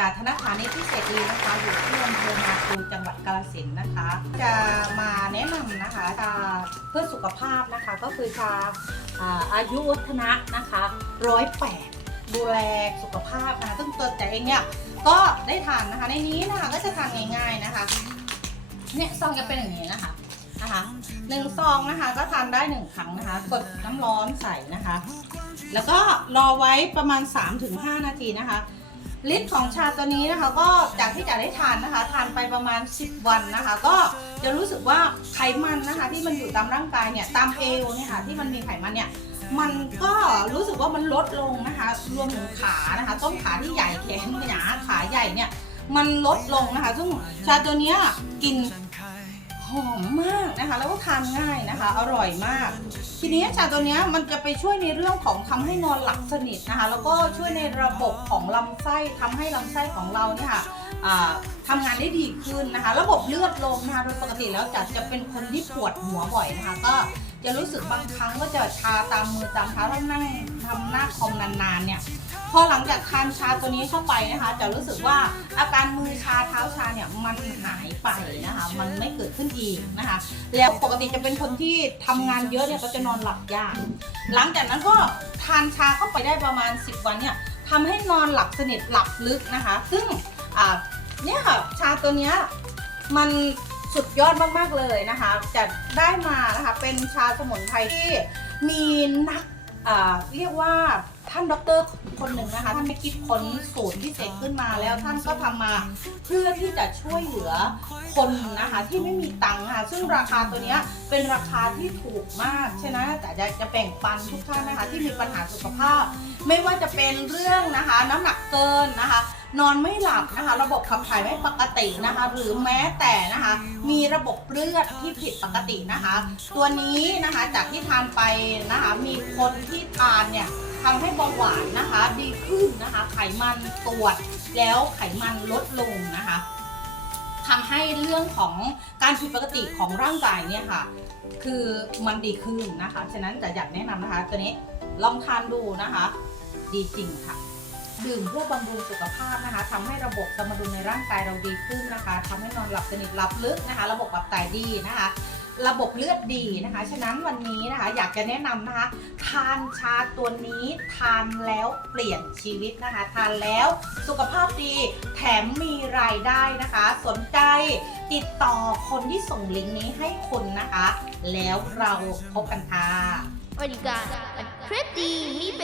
จากธนาคารนี้พิเศษดีนะคะ อยู่ที่อำเภอนาคูจังหวัดกาฬสินธุ์นะคะ จะมาแนะนำนะคะชาเพื่อสุขภาพนะคะก็คือชาอาอายุวัฒนะนะคะร้อยแปดดูแลสุขภาพนะคะซึ่งตัวแต่เองเนี่ยก็ได้ทานนะคะในนี้นะคะก็จะทานง่าย ๆนะคะเนี่ยซองจะเป็นอย่างนี้นะคะนะคะหนึ่งซองนะคะก็ทานได้หนึ่งครั้งนะคะ กดน้ำร้อนใส่นะคะ แล้วก็รอไว้ประมาณ 3-5 นาทีนะคะ ฤทธิ์ของชาตัวนี้นะคะก็จากที่จะได้ทานนะคะ ทานไปประมาณ 10 วันนะคะ ก็จะรู้สึกว่าไขมันนะคะ ที่มันอยู่ตามร่างกายเนี่ยตามเอวเนี่ยค่ะที่มันมีไขมันเนี่ยมันก็รู้สึกว่ามันลดลงนะคะ รวมถึงขานะคะ ต้นขาที่ใหญ่แขนหนาขาใหญ่เนี่ยมันลดลงนะคะ ซึ่งชาตัวเนี้ยกิน หอมมากนะคะ แล้วก็ทานง่ายนะคะ อร่อยมาก ทีนี้ชาตัวนี้มันจะไปช่วยในเรื่องของทำให้นอนหลับสนิทนะคะ แล้วก็ช่วยในระบบของลำไส้ทำให้ลำไส้ของเราเนี่ยค่ะอ่าทำงานได้ดีขึ้นนะคะ ระบบเลือดลมนะคะโดยปกติแล้วจะจะเป็นคนที่ปวดหัวบ่อยนะคะ ก็ จะรู้สึกบางครั้งก็จะชาตามมือตามเท้าถ้านั่งทำหน้าคอมนานๆเนี่ยพอหลังจากทานชาตัวนี้เข้าไปนะคะ จะรู้สึกว่าอาการมือชาเท้าชาเนี่ยมันหายไปนะคะ มันไม่เกิดขึ้นอีกนะคะ แล้วปกติจะเป็นคนที่ทำงานเยอะเนี่ยก็จะนอนหลับยากหลังจากนั้นก็ทานชาเข้าไปได้ประมาณ 10 วันเนี่ยทำให้นอนหลับสนิทหลับลึกนะคะ ซึ่งเนี่ยค่ะชาตัวเนี้ยมัน สุดยอดมากๆเลยนะคะจะได้มานะคะเป็นชาสมุนไพรที่มีนักอ่าเรียกว่าท่านด็อกเตอร์คนหนึ่งนะคะ ท่านได้คิดค้นสูตรพิเศษขึ้นมาแล้วท่านก็ทำมาเพื่อที่จะช่วยเหลือคนนะคะที่ไม่มีตังค์นะคะซึ่งราคาตัวเนี้ยเป็นราคาที่ถูกมากใช่ไหมแต่จะจะแบ่งปันทุกท่านนะคะ ที่มีปัญหาสุขภาพ ไม่ว่าจะเป็นเรื่องนะคะ น้ำหนักเกินนะคะ นอนไม่หลับนะคะ ระบบขับถ่ายไม่ปกตินะคะ หรือแม้แต่นะคะ มีระบบเลือดที่ผิดปกตินะคะ ตัวนี้นะคะจากที่ทานไปนะคะ มีคนที่ทานเนี่ยทำให้เบาหวานนะคะ ดีขึ้นนะคะ ไขมันตรวจแล้วไขมันลดลงนะคะทำให้เรื่องของการผิดปกติของร่างกายเนี่ยค่ะ คือมันดีขึ้นนะคะ ฉะนั้นจะอยากแนะนำนะคะ ตัวนี้ลองทานดูนะคะ ดีจริงค่ะ ดื่มเพื่อบำรุงสุขภาพนะคะทำให้ระบบสมดุลในร่างกายเราดีขึ้นนะคะทำให้นอนหลับสนิทหลับลึกนะคะ ระบบขับถ่ายดีนะคะ ระบบเลือดดีนะคะ ฉะนั้นวันนี้นะคะ อยากจะแนะนำนะคะ ทานชาตัวนี้ทานแล้วเปลี่ยนชีวิตนะคะ ทานแล้วสุขภาพดีแถมมีรายได้นะคะ สนใจติดต่อคนที่ส่งลิงก์นี้ให้คุณนะคะ แล้วเราพบกันค่ะ บริการคลิปดีมีป